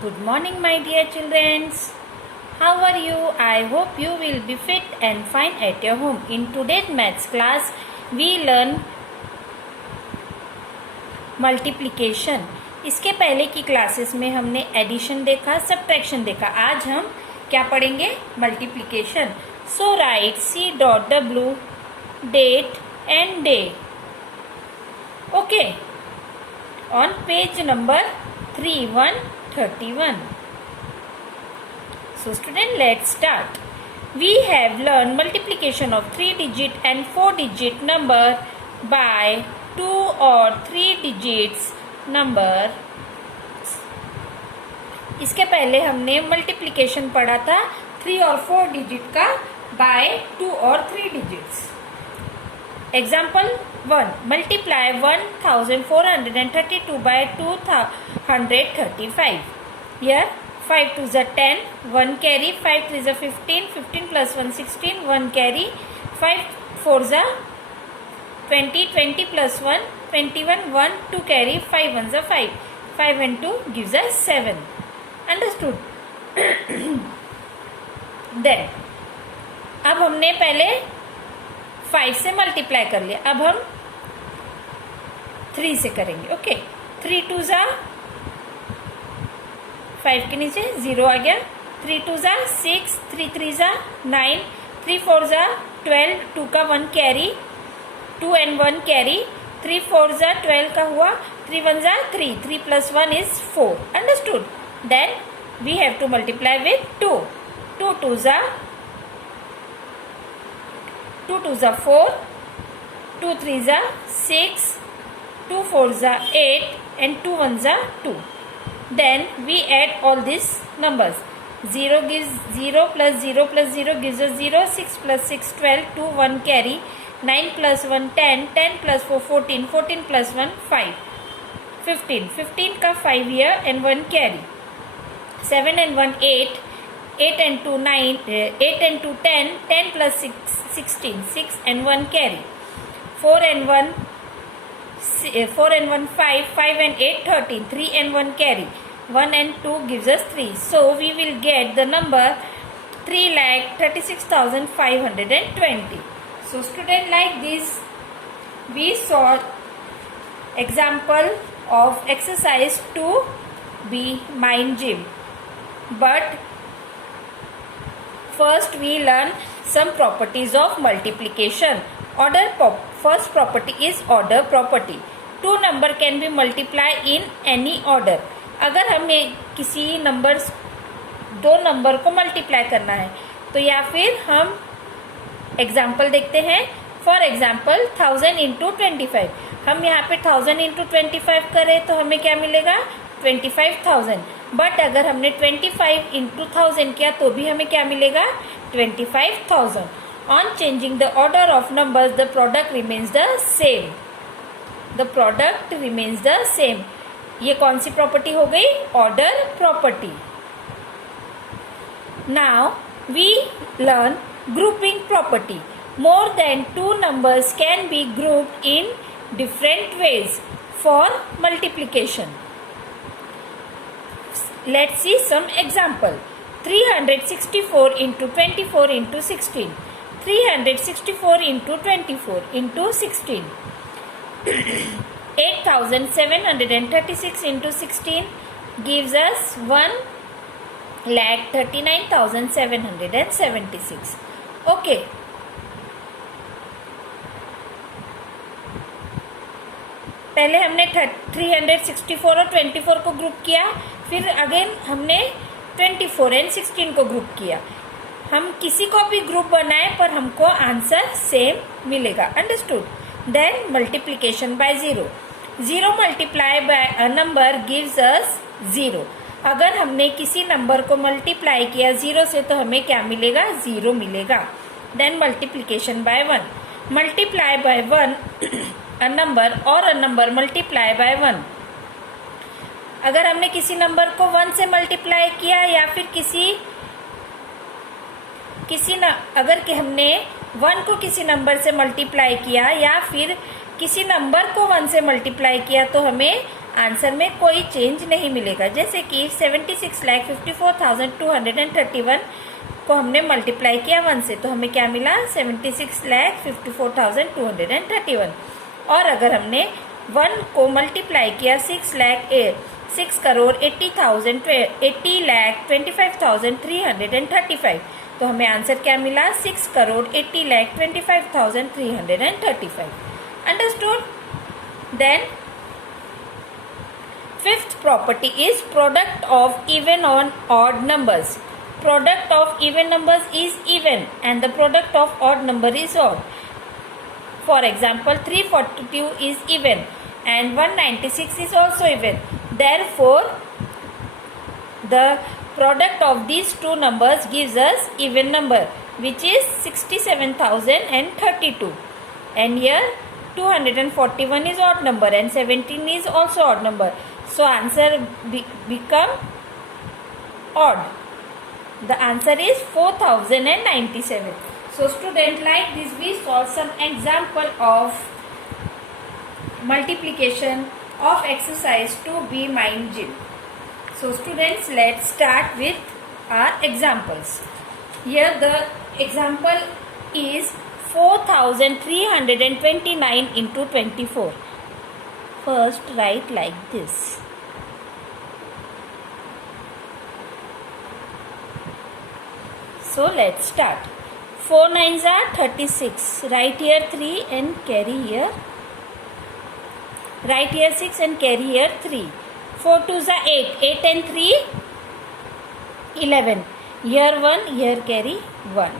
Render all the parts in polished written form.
Good morning, my dear children. How are you? I hope you will be fit and fine at your home. In today's maths class, we learn multiplication. इसके पहले की classes में हमने addition देखा, subtraction देखा. आज हम क्या पढ़ेंगे? Multiplication. So right C.W date and day. Okay. On page number 3131. So student, let's start. We have learned multiplication of 3-digit and 4-digit number by 2 or 3 digits number. इसके पहले हमने मल्टीप्लिकेशन पढ़ा था 3 और 4 डिजिट का बाय 2 और 3 digits. Example 1. Multiply 1432 by 235. Here 5 2 is 10, 1 carry, 5 3 is 15, 15 plus 1 16, 1 carry, 5 4 is 20, 20 plus 1 21, 1 2 carry, 5 1 is 5, 5 and 2 gives us 7. Understood? Then अब हमने पहले 5 से मल्टीप्लाई कर लिया. अब हम 3 से करेंगे. ओके. 3 2 जा 5 के नीचे 0 आ गया. 3 2 जा 6, 3 3 जा 9, 3 4 जा 12, 2 का 1 कैरी, 2 and 1 कैरी, 3 4 जा 12 का हुआ, 3 1 जा 3, 3 plus 1 is 4. Understood? Then we have to multiply with 2. 2 2 जा 2 2 is 4, 2 3 is 6, 2 4 is 8 and 2 1 is 2. Then we add all these numbers. 0 gives 0 plus 0 plus 0 gives us 0, 6 plus 6 12, 2 1 carry, 9 plus 1 10, 10 plus 4 14, 14 plus 1 5, 15, 15 का 5 here and 1 carry, 7 and 1 8, 8 and 2 9, 8 and 2 10, 10 plus 6 16, 6 and 1 carry, 4 and 1 5, 5 and 8 13, 3 and 1 carry, 1 and 2 gives us 3. So we will get the number 3,36,520. So student, like this we saw example of exercise 2B mind gym. But first we learn some properties of multiplication. First property is order property. Two number can be multiplied in any order. अगर हमें किसी numbers दो number को multiply करना है तो या फिर हम एग्जाम्पल देखते हैं. For example 1000 into 25. हम यहाँ पे 1000 इंटू 25 करें तो हमें क्या मिलेगा? 25,000. बट अगर हमने 25 इंटू 1000 किया तो भी हमें क्या मिलेगा? 25,000. On changing the order of numbers, the product remains the same. The product remains the same. ये कौन सी प्रॉपर्टी हो गई? Order property. Now we learn grouping property. More than two numbers can be grouped in different ways for multiplication. Let's see some example. 364 into 24 into 16. 364 into 24 into 16. 8,736 into 16 gives us 1,39,776. Okay. पहले हमने 364 और 24 को group किया, फिर again हमने 24 and 16 को group किया. हम किसी को भी ग्रुप बनाए पर हमको आंसर सेम मिलेगा. Understood? Then multiplication by 0. 0 multiply by a number gives us 0. अगर हमने किसी नंबर को मल्टीप्लाई किया 0 से तो हमें क्या मिलेगा? 0 मिलेगा. Then multiplication by 1. Multiply by 1 a number और अ नंबर मल्टीप्लाई बाय 1. अगर हमने किसी नंबर को 1 से मल्टीप्लाई किया या फिर अगर कि हमने 1 को किसी नंबर से मल्टीप्लाई किया या फिर किसी नंबर को 1 से मल्टीप्लाई किया तो हमें आंसर में कोई चेंज नहीं मिलेगा। जैसे कि 76,54,231 को हमने मल्टीप्लाई किया 1 से, तो हमें क्या मिला 76,54,231। और अगर हमने 1 को मल्टीप्लाई किया 6,80,25,335 तो हमें आंसर क्या मिला 6,80,25,335। Understood? Then fifth property is product of even on odd numbers. Product of even numbers is even and the product of odd number is odd. For example, 342 is even and 196 is also even. Therefore, the product of these two numbers gives us even number, which is 67,032. And here 241 is odd number and 17 is also odd number. So answer become odd. The answer is 4097. So student, like this we solve some example of multiplication of exercise 2B mind gym. So students, let's start with our examples. Here the example is 4329 into 24. First write like this. So let's start. 4 9s are 36. Write here 3 and carry here. Write here 6 and carry here 3. 4 2s are 8. 8 and 3 11. Here 1, here carry 1.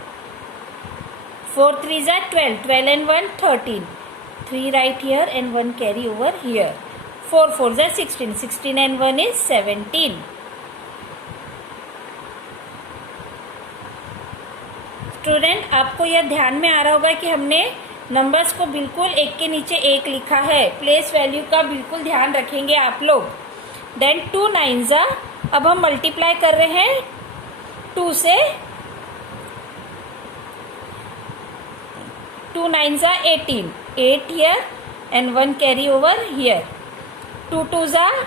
4 3s are 12. 12 and 1 13. 3 right here and 1 carry over here. 4 4s are 16. 16 and 1 is 17. Student, आपको यह ध्यान में आ रहा होगा कि हमने numbers को बिल्कुल एक के नीचे एक लिखा है। प्लेस वैल्यू का बिल्कुल ध्यान रखेंगे आप लोग। देन 2 9s are, अब हम मल्टीप्लाई कर रहे हैं 2 से। 2 9s are 18. 8 here and 1 carry over here. 2 2s are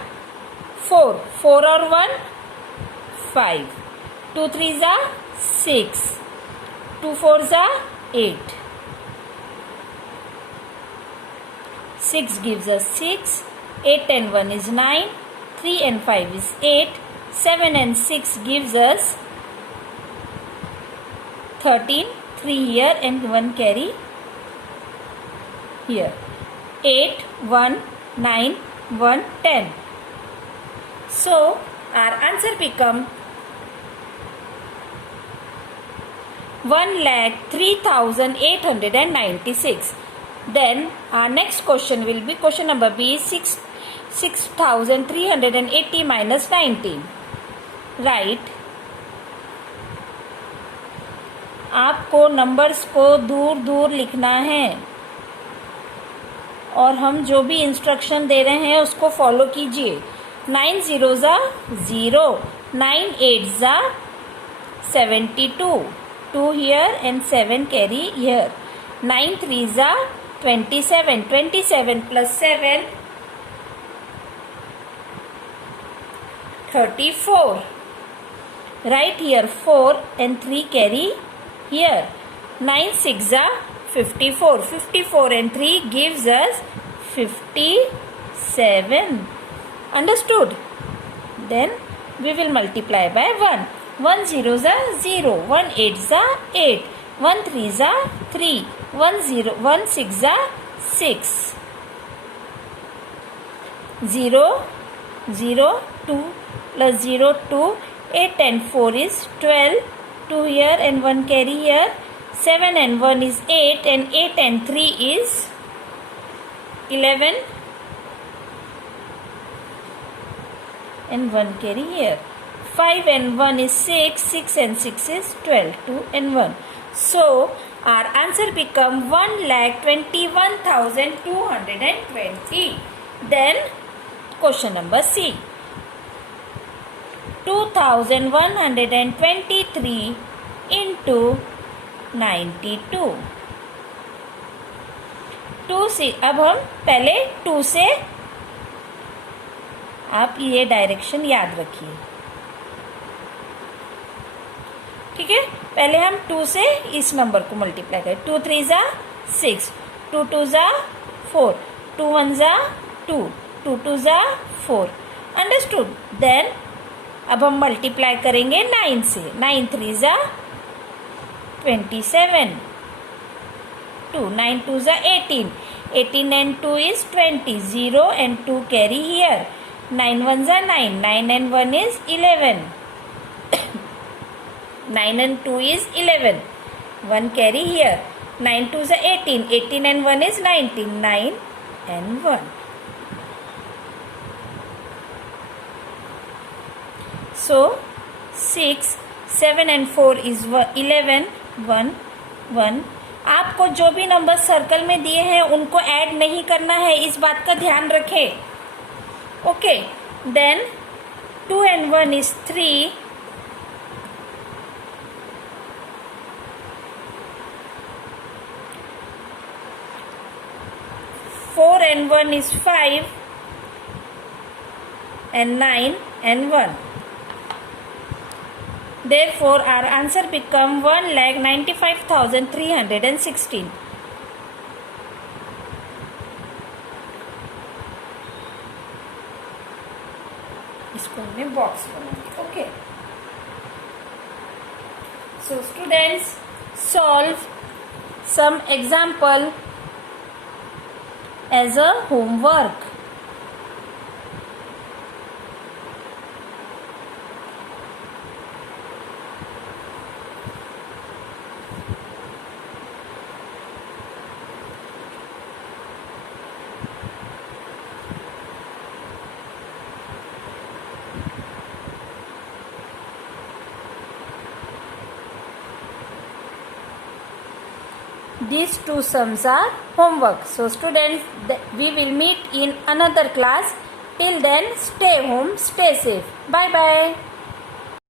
4. 4 or 1 5. 2 3s are 6. 2 4s are 8. 6 gives us 6. 8 and 1 is 9. 3 and 5 is 8. 7 and 6 gives us 13. 3 here and 1 carry here. 8 1 9 1 10. So our answer become 1,03,896. Then our next question will be question number B, 6,380 minus 19. Right. आपको numbers को दूर दूर लिखना है और हम जो भी इंस्ट्रक्शन दे रहे हैं उसको फॉलो कीजिए। 9 zeros are 0. 9 8s are 72. 2 here and 7 carry here. 9 3s are 27. 27 plus 7 34. Right here 4 and 3 carry here. 9 6 are 54. 54 and 3 gives us 57. Understood? Then we will multiply by 1. 1 zeros are 0. 1 8s are 8. 1 3s are 3. 1 6s are 6. 0 0 2 plus 0 2. 8 and 4 is 12. 2 here and 1 carry here. 7 and 1 is 8 and 8 and 3 is 11 and 1 carry here. 5 and 1 is 6. 6 and 6 is 12. 2 and 1. So our answer become 1,21,220. Then question number C. 2,123 into 92. 2 से अब हम पहले 2 से आप ये direction याद रखिए, ठीक है। पहले हम 2 से इस नंबर को मल्टीप्लाई करें। 2 3 ज़ा 6, 2 2 ज़ा 4, 2 1 ज़ा 2, 2 2 ज़ा 4। अंडरस्टूड। देन अब हम मल्टीप्लाई करेंगे 9 से। 9 3 ज़ा 27, 2 9 2 ज़ा 18, 18 and 2 is 20, 0 and 2 carry here, 9 1 ज़ा 9, 9 and 1 is 11, 9 and 2 is 11, 1 carry here, 9 2 ज़ा 18, 18 and 1 is 19, 9 and 1. So 6, 7 and 4 is 11, 1 1. आपको जो भी नंबर सर्कल में दिए हैं उनको ऐड नहीं करना है, इस बात का ध्यान रखें। Okay, then 2 and 1 is 3, 4 and 1 is 5, and 9 and 1. Therefore, our answer become 1,95,316. इसको हमने बॉक्स बनाया। Okay, so students, solve some example as a homework. These two sums are homework. So students, we will meet in another class. Till then, stay home, stay safe. Bye bye.